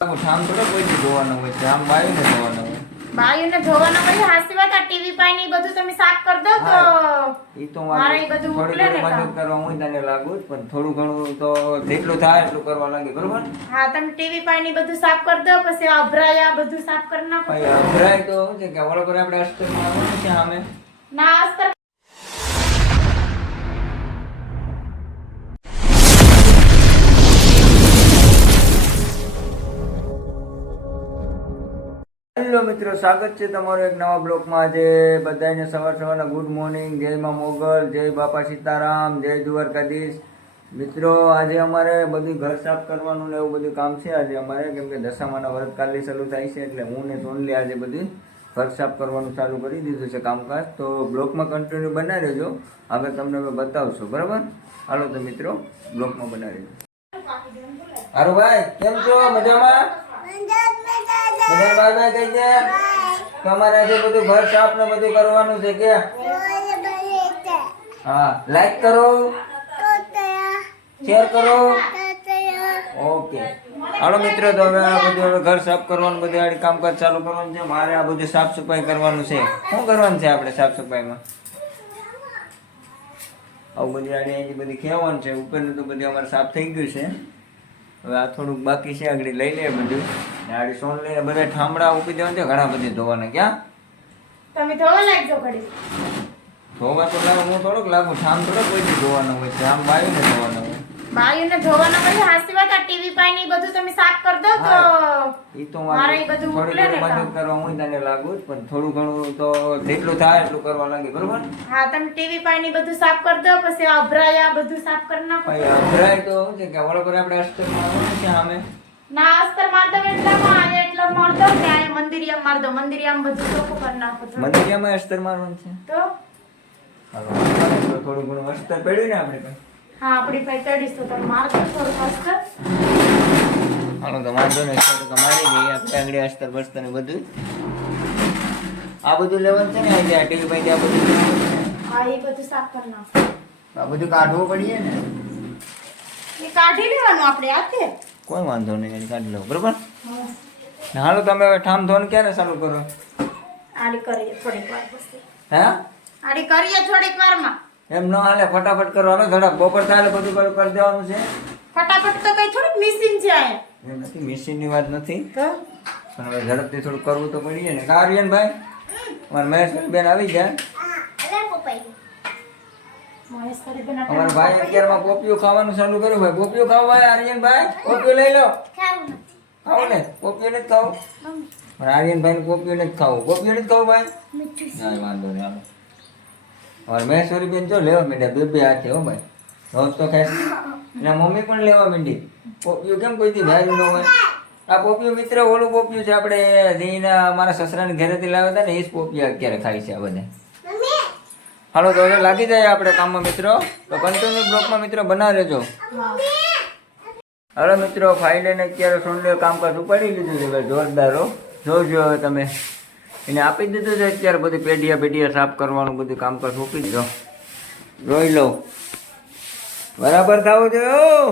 ઠામ થોડો કોઈ ધોવાનો હોય છે, આમ બાયુને ધોવાનો હોય. બાયુને ધોવાના પછી હાસી વાત આ ટીવી પાઈ ને બધું તમે સાફ કરી દો તો ઈ તો મારે ઈ બધું થોડી ઉકલે ને ઘણી કામ. મદદ કરવા હું તને લાગુ જ, પણ થોડું ઘણું તો જેટલું થાય એટલું કરવા લાગે, બરોબર? હા તમે ટીવી પાઈ ને બધું સાફ કરી દો પછી આ અભરાયા બધું સાફ કરી નાખો. ભાઈ અભરાય તો શું છે કે ઓલો પર આપણે અસ્તરમાં આવવાનું છે સામે. ના અસ્તર હેલો મિત્રો, સ્વાગત છે તમારું એક નવા બ્લોગમાં. આજે બધાને સવારના ગુડ મોર્નિંગ, જય માં મોગલ, જય બાપા સીતારામ, જય દ્વારકાધીશ. મિત્રો આજે અમારે બધું ઘર સાફ કરવાનું ને એવું બધું કામ છે આજે અમારે, કેમ કે દશામાના વ્રત કાલે ચાલુ થાય છે, એટલે હું ને સોનલી આજે બધું ઘર સાફ કરવાનું ચાલુ કરી દીધું છે કામકાજ. તો બ્લોગમાં કન્ટિન્યુ બનાવી રહેજો, આગળ તમને અમે બતાવશું, બરાબર? હાલો તો મિત્રો બ્લોગમાં બનાવી રહેજો. હારું ભાઈ, કેમ છો? મજામાં? બધા બાય બાય કહી દે. તમારે આજે બધું ઘર સાફ ને બધું કરવાનું છે કે? હા, લાઈક કરો, શેર કરો. ઓકે હાલો મિત્રો, તો હવે આ બધું હવે ઘર સાફ કરવાનું, બધું આડી કામકાજ ચાલુ કરવાનું છે. મારે આ બધું સાફ સફાઈ કરવાનું છે. શું કરવાનું છે આપણે સાફ સફાઈમાં? આવું બધી આડી અહીંથી બધી ખેવાનું છે. ઉપરનું તો બધું અમારે સાફ થઈ ગયું છે. હવે આ થોડુંક બાકી છે, આગળ લઈ લે બધું. આડી સોન લઈને બધા ઠામડા ઉપી દેવાના છે, ઘણા બધી ધોવાના. ક્યાં તમે ધોવા લાગજો ઘડી. ધોવા તો લાગે, હું થોડોક લાગુ. ઠામ થોડો કોઈથી ધોવાનો હોય છે, આમ બાયુને ધોવાનો હોય. બાયુને ધોવાના પછી હાસી વાત આ ટીવી પાઈ ને બધું તમે સાફ કરી દો તો ઈ તો મારે ઈ બધું થોડી ઉકલે ને ઘણી કામ. મદદ કરવા હું તને લાગુ જ, પણ થોડું ઘણું તો જેટલું થાય એટલું કરવા લાગે, બરોબર? હા તમે ટીવી પાઈ ને બધું સાફ કરી દો પછી આ અભરાયા બધું સાફ કરી નાખો. ભાઈ અભરાય તો શું છે કે ઓલો પર આપણે અસ્તરમાં આવવાનું છે સામે. ના અસ્તર માર દો એટલામાં આ એટલો માર દો ને આ મંદિરિયા માર દો. મંદિરિયામાં બધું ચોખ્ખું કરી નાખો છો. મંદિરિયામાં અસ્તર મારવાનું છે. તો હાલો, તો થોડું ઘણું અસ્તર પડ્યું ને આપણે પાસે. હા આપણી પાસે ચડીશ તો તમે માર દો થોડું અસ્તર. હાલો તો વાંધો નહીં, તો મારી દઈએ આપણે આગળ અસ્તર બસ્તર ને બધું. આ બધું લેવાનું છે ને, આજે આ ટીવી પાસે આ બધું લેવાનું છે. હા એ બધું સાફ કરી નાખો. આ બધું કાઢવું પડીએ ને. એ કાઢી લેવાનું આપણે હાથે. કોઈ વાંધો નહીં, એને કાઢી લો, બરોબર? ને હાલો તમે હવે ઠામ ધોન ક્યારે ચાલુ કરો? આડી કરીએ થોડીક વાર પછી. હે આડી કરીએ થોડીક વારમાં. એમ ન હાલે, ફટાફટ કરો. હાલો ધડક બપોર થાય એટલે બધું કરી દેવાનું છે. ફટાફટ તો કઈ થોડીક મિસિંગ છે આ. એ નથી, મિશીનની વાત નથી, તો પણ હવે ઝડપથી થોડું કરવું તો પડીએ ને. કારિયન ભાઈ, અમારા મહેશભાઈ બેન આવી જાય. મહેશ્વરી બેન અમારા ભાઈ 11 માં પોપિયો ખાવાનું ચાલુ કર્યું. ભાઈ પોપિયો ખાવા હોય આર્યન ભાઈ? પોપિયો લઈ લો. ખાવ ને? પોપિયો નથી ખાવું? પણ આર્યન ભાઈ ને પોપિયો નથી ખાવું. પોપિયો નથી ખાવું ભાઈ? ના વાંધો નહીં, હાલો. અમારા મહેશ્વરી બેન જો લેવા માંડ્યા બે બે હાથે. હો ભાઈ, રોજ તો ખાય. એના મમ્મી પણ લેવા માંડી. પોપિયો કેમ કોઈથી ભાઈ ન હોય? આ પોપિયો મિત્ર ઓલું પોપિયું છે, આપણે જેના અમારા સસરાને ઘરેથી લાવ્યા હતા ને, એ જ પોપિયા અત્યારે ખાય છે આ બધા. હાલો તો હવે લાગી જાય આપણે કામમાં મિત્રો. તો કન્ટિન્યુ બ્લોકમાં મિત્રો બનાવી રહેજો. હાલો મિત્રો, ફાઇલને અત્યારે સોનલે કામકાજ ઉપાડી લીધું છે ભાઈ, જોરદારો. જોજો હવે તમે, એને આપી દીધું છે અત્યારે બધી પેઢિયા સાફ કરવાનું બધું કામકાજ સોંપી દીધો. જોઈ લો, બરાબર થવું જોઈએ.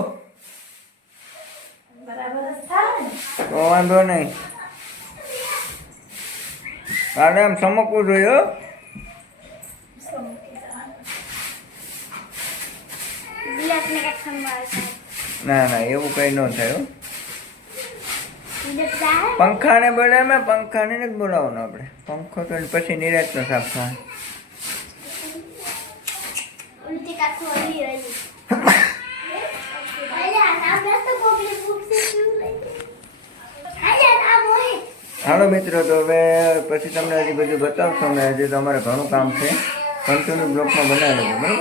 બરાબર જ થાય ને. તો વાંધો નહીં, તારે એમ ચમકવું જોઈએ. હો ના ના, એવું કઈ ન થાય. હો પંખાને બોલાવે, પંખાને નથી બોલાવવાનો આપણે. પંખો તો પછી નિરાશનો સાફ થાય. હાલો મિત્રો, તો હવે પછી તમને હજી બધું બતાવશો. અમે હજી તમારે ઘણું કામ છે, કન્ટિન્યુ બ્લોકમાં બનાવી લેજો, બરાબર?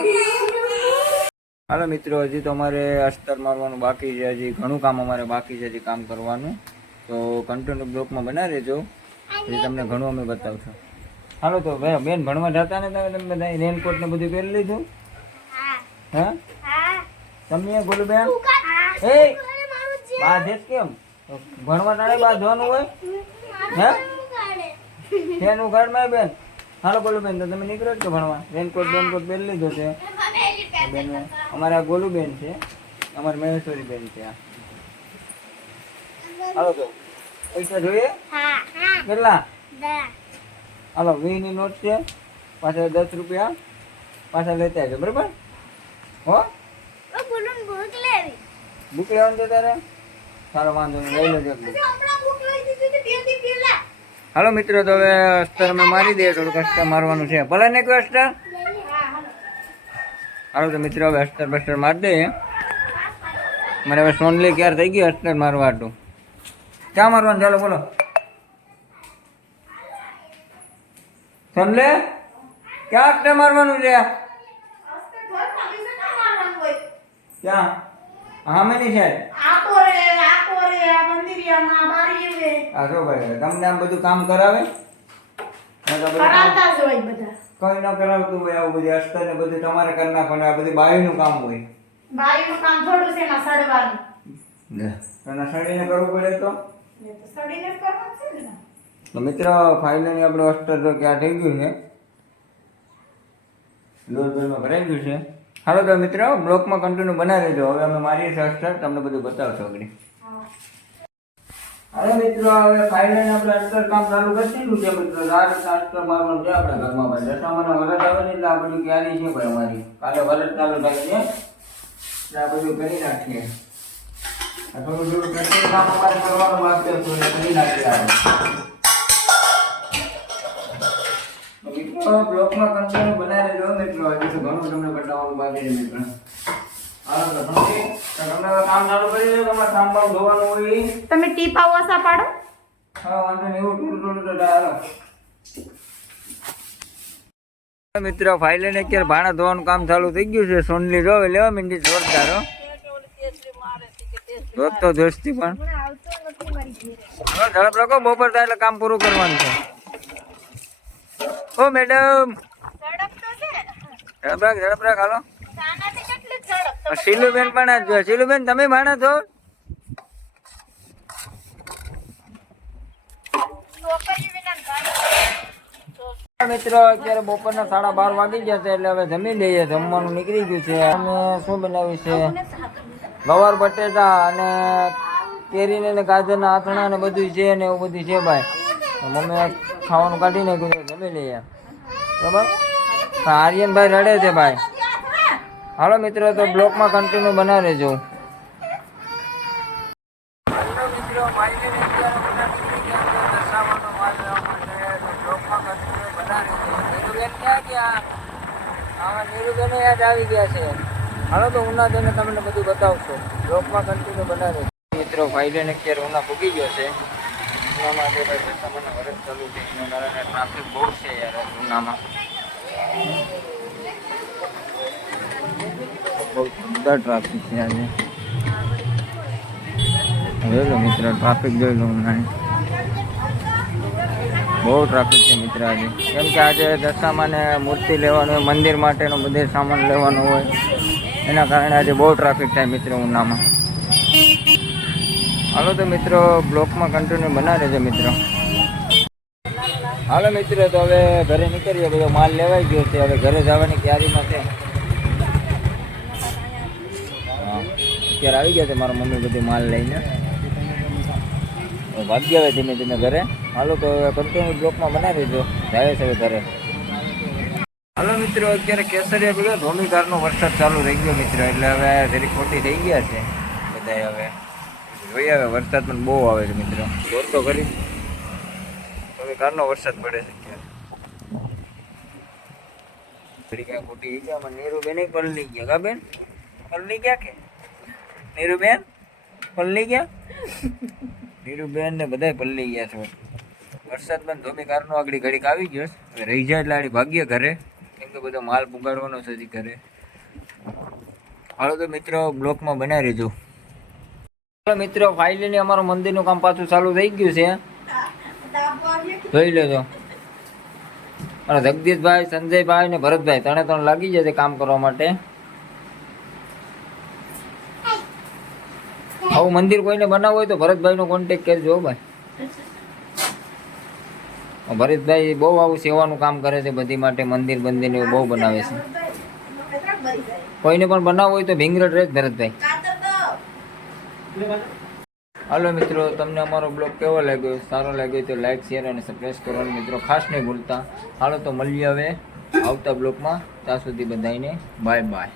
હાલો મિત્રો, હજી તો અમારે અસ્તર મારવાનું બાકી છે, હજી ઘણું કામ અમારે બાકી છે, હજી કામ કરવાનું. તો કન્ટિન્યુ બ્લોકમાં બનાવી રહેજો, હજી તમને ઘણું અમે બતાવશું. હાલો તો ભાઈ, બેન ભણવા જતા ને તમે બધા રેનકોટ ને બધું પહેરી લીધું? હા તમે બોલું બેન, એ બાધે કેમ ભણવા તારે બાંધવાનું હોય? હે એનું ઘરમાં બેન. હાલો બોલું બેન, તો તમે નીકળો છો ભણવા? રેનકોટ પહેરી લીધો છે બેન. અમારા ગોલું બેન છે, અમારી મહેશ્વરી બેન છે. હાલો તો પૈસા જોઈએ કેટલા હાલો 20 ની નોટ છે પાછળ 10 રૂપિયા પાછા લેતા આવજો બરાબર હો બુક લેવાનું છે તારે સારો વાંધો નહીં લઈ લેજો હાલો મિત્રો તો હવે અસ્તર અમે મારી દઈએ થોડુંક અસ્તર મારવાનું છે ભલે ને કોઈ અસ્તર હાલો તો મિત્રો હવે અસ્તર બસ્તર મારી દઈએ મારે હવે સોનલી ક્યારે થઈ ગયું અસ્તર મારવા હતું ક્યાં મારવાનું ચાલો બોલો સોનલે ક્યાં અસ્તર મારવાનું છે ક્યાં હા મેની સાહેબ હા જો ભાઈ તમને આમ બધું કામ કરાવે કઈ ન કરાવતું હોય આવું બધું અસ્તર ને બધું તમારે કરી નાખવાનું આ બધું બાયુનું કામ હોય બાઈનું કામ થોડું છે એમાં સડવાનું તને સડીને કરવું પડે તો સડીને જ કરવાનું છે ને તો મિત્રો ફાઇનલી આપણું અસ્તર તો ક્યાં થઈ ગયું છે લોલમાં ભરાઈ ગયું છે હાલો તો મિત્રો બ્લોકમાં કન્ટિન્યુ બનાવી દેજો હવે અમે મારીએ છીએ અસ્તર તમને બધું બતાવશો આગળ હવે મિત્રો હવે ફાઇનલી આપણે અસ્તર કામ ચાલુ કરી દીધું છે મિત્રો રાત અસ્તર મારવાનું છે આપણા ઘરમાં ભાઈ દશામાનો વરસ આવે ને એટલે આ બધી તૈયારી છે ભાઈ અમારી કાલે વરસ ચાલુ થાય છે એટલે આ બધું કરી નાખીએ થોડું થોડું પ્રત્યેક કામ અમારે કરવાનું બાકી હતું એટલે કરી નાખીએ આપણે મિત્રો બ્લોકમાં કન્ટિન્યુ બનાવી દેજો મિત્રો હજી તો ઘણું તમને બતાવવાનું બાકી છે મિત્રો હાલો તો સમજી તો તમને હવે કામ ચાલુ કરી દો તમારે સાંભળ ધોવાનું હોય તમે ટીપા ઓછા પાડો હા વાંધો નહીં એવું થોડું થોડું તો હાલો મિત્રો ફાઇલને અત્યારે ભાણા ધોવાનું કામ ચાલુ થઈ ગયું છે સોનલી જો લેવા મીંડી જોરદાર હો રોજ તો દોસ્તી પણ હવે ઝડપ રાખો બપોર થાય એટલે કામ પૂરું કરવાનું છે ઓ મેડમ ઝડપ રાખ હાલો શીલુબેન પણ જ જો શીલુબેન તમે ભાણા છો મિત્રો અત્યારે બપોરના 12:30 વાગી ગયા છે એટલે હવે જમી લઈએ જમવાનું નીકળી ગયું છે અમે શું બનાવ્યું છે ગવાર બટેટા અને કેરીને ને ગાજરના આથણા ને બધું છે ને એવું બધું છે ભાઈ મમ્મી ખાવાનું કાઢી નાખ્યું છે જમી લઈએ બરાબર આર્યનભાઈ રડે છે ભાઈ હાલો મિત્રો તો બ્લોકમાં કન્ટિન્યુ બનાવી રહેજો નીરુબેન યાદ આવી ગયા છે હાલો તો ઉના તેને તમને બધું બતાવશો બ્લોકમાં કન્ટિન્યુ બનાવે મિત્રો ફાઇલને અત્યારે ઉના પૂગી ગયો છે ઉનામાં જે ભાઈ તમને વરસ ચાલુ છે એના કારણે ટ્રાફિક બહુ છે યાર ઉનામાં બહુ જોરદાર ટ્રાફિક છે આજે જોઈ લો મિત્ર ટ્રાફિક જોઈ લો ઉના બહુ ટ્રાફિક છે મિત્ર આજે કેમ કે આજે દશામાં ને મૂર્તિ લેવાનું હોય મંદિર માટેનો બધે સામાન લેવાનો હોય એના કારણે આજે બહુ ટ્રાફિક થાય મિત્રો ઉનામાં હાલો તો મિત્રો બ્લોકમાં કન્ટિન્યુ બનાવી દેજો મિત્રો હાલો મિત્રો તો હવે ઘરે નીકળીએ બધો માલ લેવાઈ ગયો છે હવે ઘરે જવાની તૈયારીમાં છે હા અત્યારે આવી ગયા છે મારા મમ્મી બધું માલ લઈને ભાગ્ય આવે ધીમે ધીમે ઘરે હાલો તો કન્ટિન્યુ બ્લોકમાં બનાવી દેજો જાય છે ઘરે હાલો મિત્રો અત્યારે કેસરિયા બધો ધોમીકારનો વરસાદ ચાલુ રહી ગયો મિત્રો એટલે હવે જરીક ખોટી થઈ ગયા છે બધા હવે જોઈએ હવે વરસાદ પણ બહુ આવે છે મિત્રો જોર તો કરી ધોમીકારનો વરસાદ પડે છે અત્યારે ઘડી કાંઈ ખોટી થઈ ગયા નીરુબેન પલળી ગયા કા બેન પલળી ગયા કે નીરુબેન પલળી ગયા નીરુબેન ને બધા પલળી ગયા છે વરસાદ પણ ધોમીકારનો આગળ ઘડીક આવી ગયો હવે રહી જાય એટલે આડી ભાગ્ય ઘરે કેમ કે બધો માલ પુગાડવાનો છે હજી ઘરે હાલો તો મિત્રો બ્લોકમાં બનાવી રહેજો મિત્રો ફાઇનલી અમારું મંદિરનું કામ પાછું ચાલુ થઈ ગયું છે જોઈ લેજો અને જગદીશભાઈ સંજયભાઈ ને ભરતભાઈ ત્રણ લાગી જશે કામ કરવા માટે આવું મંદિર કોઈને બનાવવું હોય તો ભરતભાઈનો કોન્ટેક્ટ કરજો ભાઈ ભરતભાઈ બહુ આવું સેવાનું કામ કરે છે બધી માટે મંદિર બંદિર ને બહુ બનાવે છે કોઈને પણ બનાવવું હોય તો ભીંગરટ રહે ભરતભાઈ હાલો મિત્રો, તમને અમારો બ્લોગ કેવો લાગ્યો? સારો લાગ્યો તો લાઈક, શેર અને સબસ્ક્રાઈબ કરવાનું મિત્રો ખાસ નહીં ભૂલતા. હાલો તો મળીએ હવે આવતા બ્લોગમાં. ત્યાં સુધી બધાને બાય બાય.